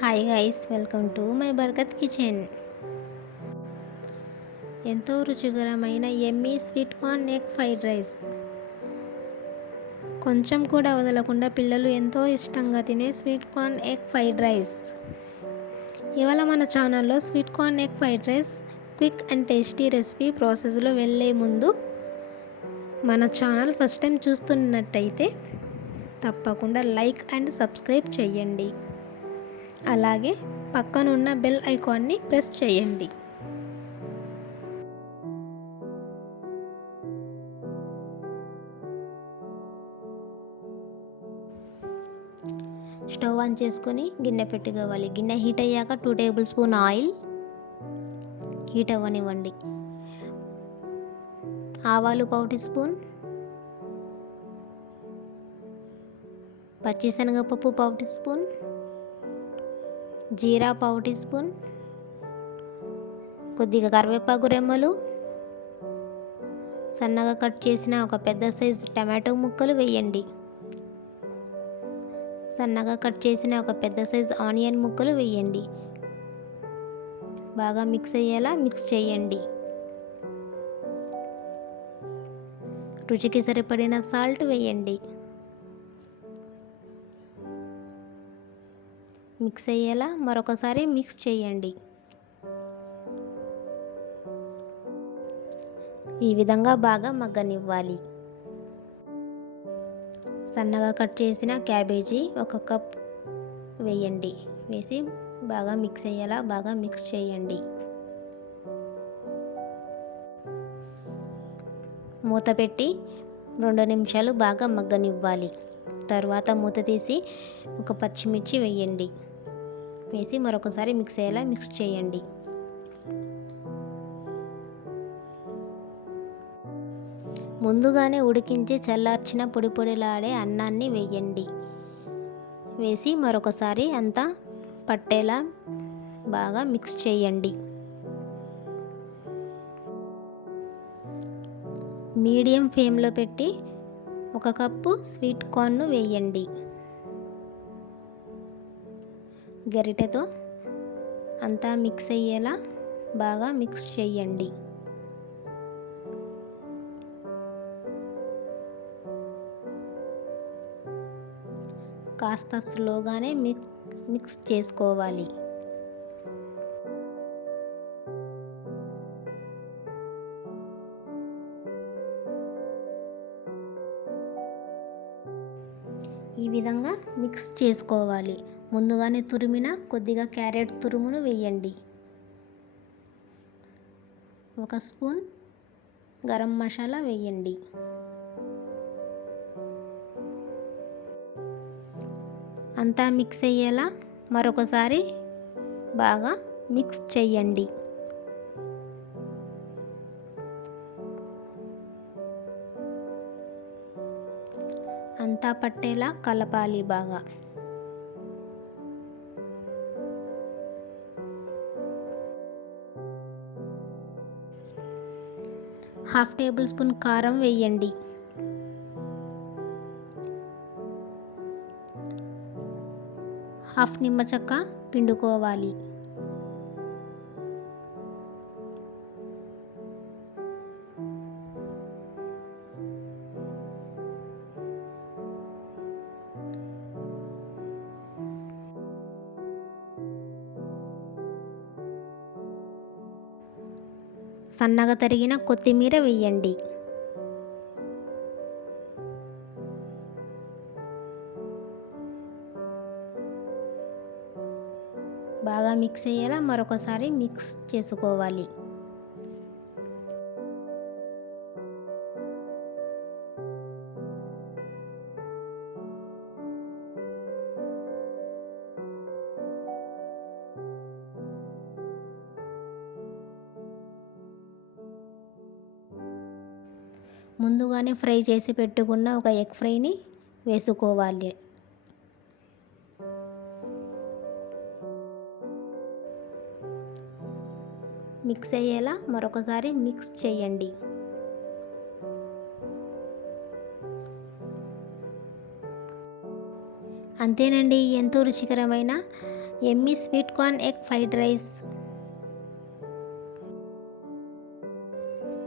Hi guys welcome to my బర్గత్ kitchen ఎంతో రుచికరమైన yummy sweet corn egg fried rice కొంచెం కూడా వదలకుండా పిల్లలు ఎంతో ఇష్టంగా తినే sweet corn egg fried rice ఇవాళ మన ఛానల్లో sweet corn egg fried rice quick and tasty recipe ప్రాసెస్లో వెళ్ళే ముందు మన ఛానల్ ఫస్ట్ టైం చూస్తున్నట్టయితే తప్పకుండా లైక్ అండ్ సబ్స్క్రైబ్ చేయండి. అలాగే పక్కనున్న బెల్ ఐకాన్ని ప్రెస్ చేయండి. స్టవ్ ఆన్ చేసుకొని గిన్నె పెట్టుకోవాలి. గిన్నె హీట్ అయ్యాక two tablespoon oil heat అవ్వనివ్వండి. ఆవాలు పావు టీ స్పూన్ పచ్చిశనగపప్పు పావు టీ స్పూన్ జీరా పావు టీ స్పూన్ కొద్దిగా కరివేపాకు రెమ్మలు సన్నగా కట్ చేసిన ఒక పెద్ద సైజు టమాటో ముక్కలు వేయండి. సన్నగా కట్ చేసిన ఒక పెద్ద సైజు ఆనియన్ ముక్కలు వేయండి. బాగా మిక్స్ అయ్యేలా మిక్స్ చేయండి. రుచికి సరిపడిన సాల్ట్ వేయండి. మిక్స్ అయ్యేలా మరొకసారి మిక్స్ చేయండి. ఈ విధంగా బాగా మగ్గనివ్వాలి. సన్నగా కట్ చేసిన క్యాబేజీ ఒక కప్ వేయండి. వేసి బాగా మిక్స్ అయ్యేలా బాగా మిక్స్ చేయండి. మూత పెట్టి రెండు నిమిషాలు బాగా మగ్గనివ్వాలి. తర్వాత మూత తీసి ఒక పచ్చిమిర్చి వేయండి. వేసి మరొకసారి మిక్స్ అయ్యేలా మిక్స్ చేయండి. ముందుగానే ఉడికించి చల్లార్చిన పొడి పొడిలాడే అన్నాన్ని వేయండి. వేసి మరొకసారి అంతా పట్టేలా బాగా మిక్స్ చేయండి. మీడియం ఫ్లేమ్లో పెట్టి ఒక కప్పు స్వీట్ కార్న్ను వేయండి. గరిటెతో అంతా మిక్స్ అయ్యేలా బాగా మిక్స్ చేయండి కాస్త స్లోగానే మిక్ మిక్స్ చేసుకోవాలి. ఈ విధంగా మిక్స్ చేసుకోవాలి. ముందుగానే తురిమిన కొద్దిగా క్యారెట్ తురుమును వేయండి. ఒక స్పూన్ గరం మసాలా వేయండి. అంతా మిక్స్ అయ్యేలా మరొకసారి బాగా మిక్స్ చేయండి. అంతా పట్టేలా కలపాలి బాగా. హాఫ్ టేబుల్ స్పూన్ కారం వేయండి. హాఫ్ నిమ్మ చెక్క పిండుకోవాలి. సన్నగా తరిగిన కొత్తిమీర వేయండి. బాగా మిక్స్ అయ్యేలా మరొకసారి మిక్స్ చేసుకోవాలి. ముందుగానే ఫ్రై చేసి పెట్టుకున్న ఒక ఎగ్ ఫ్రైని వేసుకోవాలి. మిక్స్ అయ్యేలా మరొకసారి మిక్స్ చేయండి. అంతేనండి ఎంతో రుచికరమైన yummy sweet corn egg fried rice.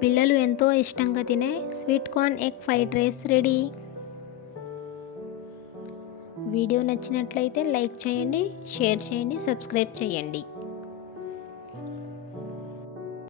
పిల్లలు ఎంతో ఇష్టంగా తినే sweet corn egg fried rice ready. Video నచ్చినట్లయితే లైక్ చేయండి షేర్ చేయండి సబ్స్క్రైబ్ చేయండి.